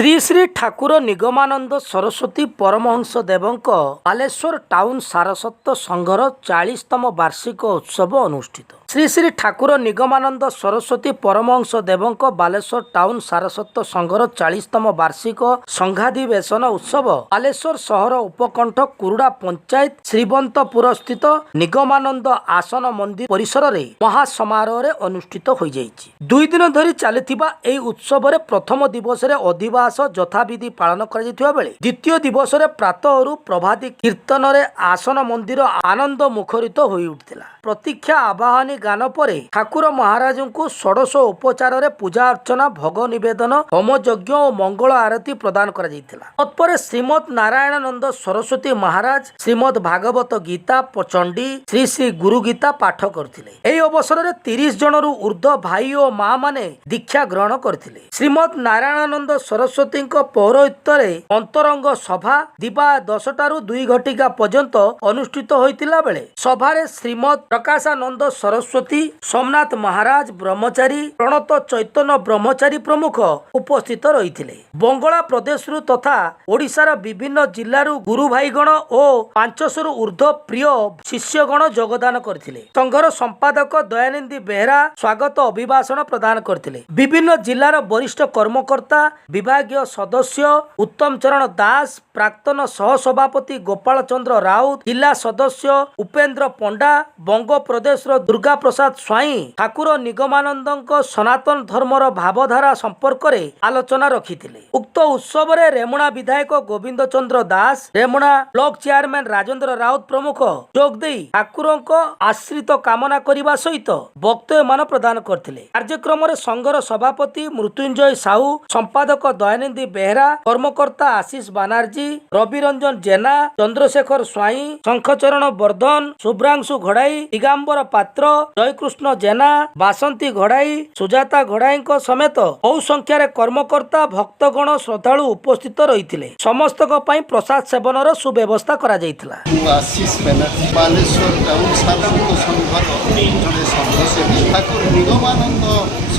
Shri Shri Thakur Nigamanand Saraswati Paramhans देवंक Baleshwar town Saraswat संघर 40तम वार्षिक उत्सव अनुष्ठित। Shri Shri Thakur Nigamanand Saraswati Paramhans देवंक Baleshwar town Saraswat संघर 40तम वार्षिक संघाधिवेशन उत्सव बालेश्वर सहर उपकंठ कुरुड़ा पंचायत श्रीवंतपुर स्थित निगमानंद आसन मंदिर परिसर में महासमारोह अनुष्ठित हो जाइछि। 2 दिन धरी चलिथिबा एई उत्सव रे प्रथम दिवस रे अधिवास यथाविधि पालन करा बेले द्वितीय दिवस रे प्रातःरु प्रभाती कीर्तन रे आसन मंदिर आनंद मुखरित हो उठिला। प्रतीक्षा आवाहनी गान पर ठाकुर महाराज को षोडश उपचार रे पूजा अर्चना भोग निवेदन होम यज्ञ और मंगल आरती प्रदान करा जायतिला। तत्पर श्रीमद नारायणानंद सरस्वती महाराज श्रीमद भागवत गीता चंडी श्री श्री गुरु गीता पाठ करथिले। एई अवसर रे 30 जनरु ऊर्ध्व भाई और मां माने दीक्षा ग्रहण करथिले। श्रीमद नारायणानंद सरस्वती पौरोहित्य रे अंतरंग सभा दिबा 10टारू 2 घटिका पर्यंत अनुष्ठित होइतिला बेले सभारे श्रीमद प्रकाशानंद सरस्वती सोमनाथ महाराज ब्रह्मचारी प्रणत चैतन्य ब्रह्मचारी प्रमुख उपस्थित रहिथिले। बंगला प्रदेशरु तथा ओडिशार विभिन्न जिल्लारू गुरु भाईगण और 500 ऊर्ध्व प्रिय शिष्यगण योगदान करथिले। संघर संपादक दयानंदी बेहरा स्वागत अभिभाषण प्रदान करथिले। विभिन्न जिल्लार वरिष्ठ कर्मकर्ता विभागीय सदस्य उत्तम चरण दास प्राक्तन सहसभापति गोपाल चंद्र राउत जिला सदस्य उपेन्द्र पंडा बंग प्रदेश दुर्गा प्रसाद स्वाई ठाकुर निगमानंद सनातन धर्मर भावधारा संपर्क में आलोचना रखिथिले। उक्त उत्सव रे रेमुणा विधायक गोविंद चंद्र दास रेमुणा ब्लॉक चेयरमैन राजेंद्र राउत प्रमुख जोगदे ठाकुर आश्रित कामना करने सहित वक्तव्य मान प्रदान करथिले। कार्यक्रम रे संघर सभापति मृत्युंजय साहू संपादक दयानंदी बेहरा कर्मकर्ता आशीष बानार्जी रवि रंजन जेना चंद्रशेखर स्वाई शंखचरण वर्धन शुभ्रांशु घड़ाई दिगंबर पात्र जयकृष्ण जेना बासंती घड़ाई सुजाता घड़ाई समेत बहु संख्यार कर्मकर्ता भक्तगण श्रद्धालु उपस्थित रही समस्त प्रसाद सेवन सुव्यवस्था करा जायतिला। आशीष बानार्जी बालेश्वर टाउन सारस्वत संघर जड़े सदस्य ठाकुर निगमानंद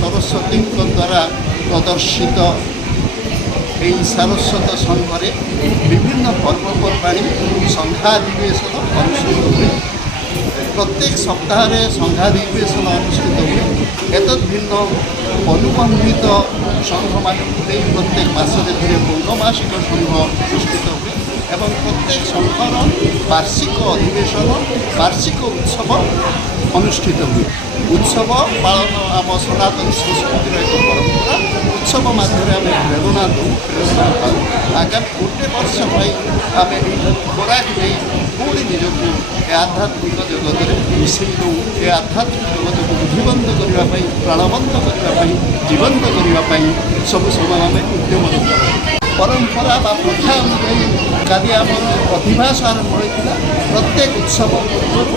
सरस्वती द्वारा प्रदर्शित यही सारस्वत संघरे विभिन्न पर्वपर्वाणी संघाधिवेशन अनुष्ठित हुए। प्रत्येक सप्ताह संघाधिवेशन अनुष्ठित हुए। एतद् भिन्न अनुबंधित संघ मान प्रत्येक मासरे थे पूर्णमासिक संघ अनुष्ठित हुए एवं प्रत्येक संघर वार्षिक अधिवेशन वार्षिक उत्सव अनुष्ठित हुए। उत्सव पालन आम सनातन संस्कृतिर एक परंपरा। उत्सव माध्यम आम प्रेरणा दूँ प्रेरणा पाऊ। आगामी गोटे वर्ष आम खोराक नहीं पुणी निजक आध्यात्मिक जगत में मिसई दूँ। ये आध्यात्मिक जगत को बुद्धिबंध करने प्राणबंध करने जीवंत करने सब समय आम उद्यम परंपरा बा प्रथा अनुयायी कादी आम अधिवास आरंभ होता। प्रत्येक उत्सव पूर्व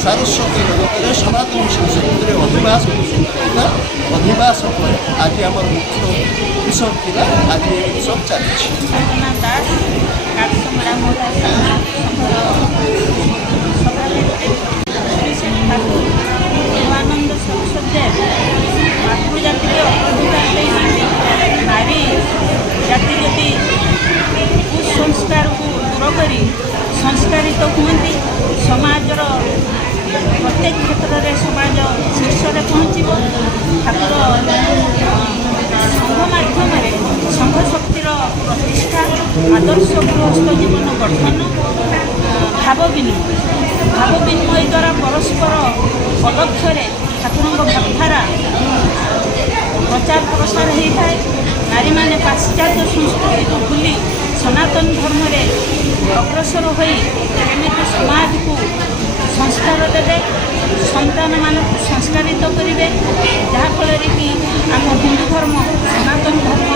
सारस्वती जगत में सनातन संस्कृति अधिवास होता। अधिवास पर आज आम मुख्य उत्सव था। आज ये उत्सव चलती निगमानंद सरस्वती मातृजाति अधिकार नारी जाति जदि कुसंस्कार को दूर कर संस्कारित हुए समाजर प्रत्येक क्षेत्र में समाज शीर्ष में पहुँचब। ठाकुर संघ माध्यम संघ शक्तिर प्रतिष्ठा आदर्श गृहस्थ जीवन गठन भाव विनिमय द्वारा परस्पर अलक्ष्य ठाकुर भावधारा प्रचार प्रसार होता है। नारी माने पाश्चात्य संस्कृति को भूली सनातन धर्म रे अग्रसर होई केमिति समाज को संस्कार देवे संतान मान संस्कारित करेंगे जहाँफल कि आम हिंदू धर्म सनातन धर्म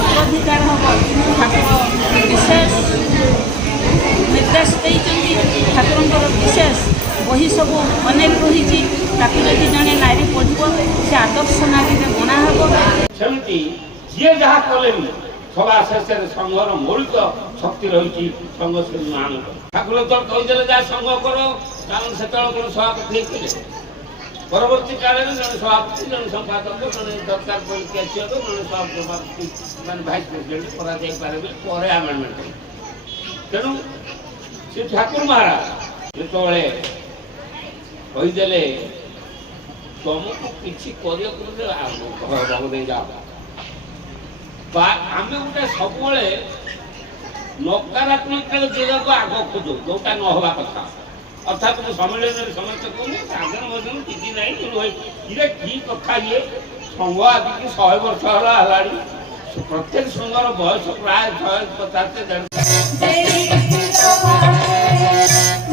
अग्राधिकार हम। ठाकुर विशेष निर्देश देते ठाकुर विशेष वही सब अनेक रही जदि जड़े नारी पढ़ से आदर्श नारी गणा हम। जी जहाँ कले सभा शेष संघर मौलिक शक्ति रही संघ ठाकुर तो कहीदे जहाँ संघ कर कारण से सभापति ପରବର୍ତ୍ତୀ କାଳରେ ଜଣେ ସଭାପତି, ଜଣେ ସମ୍ପାଦକ, ଜଣେ ଦରକାର ପଡ଼ିକି ଆସିବାକୁ, ଜଣେ ସଭାପତି ମାନେ ଭାଇସ୍ ପ୍ରେସିଡେଣ୍ଟ କରାଯାଇପାରେ ବୋଲି ପରେ ଆମେଣ୍ଡମେଣ୍ଟ ହେଲା। ତେଣୁ ସେ ଠାକୁର ମହାରାଜ ଯେତେବେଳେ କହିଦେଲେ ତମକୁ କିଛି କରିବାକୁ ଦେଇ ଯାଅ, ବା ଆମେ ଗୋଟେ ସବୁବେଳେ ନକାରାତ୍ମକ ଜାଗାକୁ ଆଗ ଖୋଜୁ ଯୋଉଟା ନ ହେବା କଥା। ଅର୍ଥାତ୍ ମୁଁ ସମ୍ମିଳନୀରେ ସମସ୍ତେ କହୁନି ସାଧାରଣ ଭୋଜନ କିଛି ନାହିଁ, ଇଏ କି କଥା, ଇଏ ସଂଘ ଆଜିକି 100 ବର୍ଷ ହେଲା ହେଲାଣି, ପ୍ରତ୍ୟେକ ସଂଘର ବୟସ ପ୍ରାୟ 150 150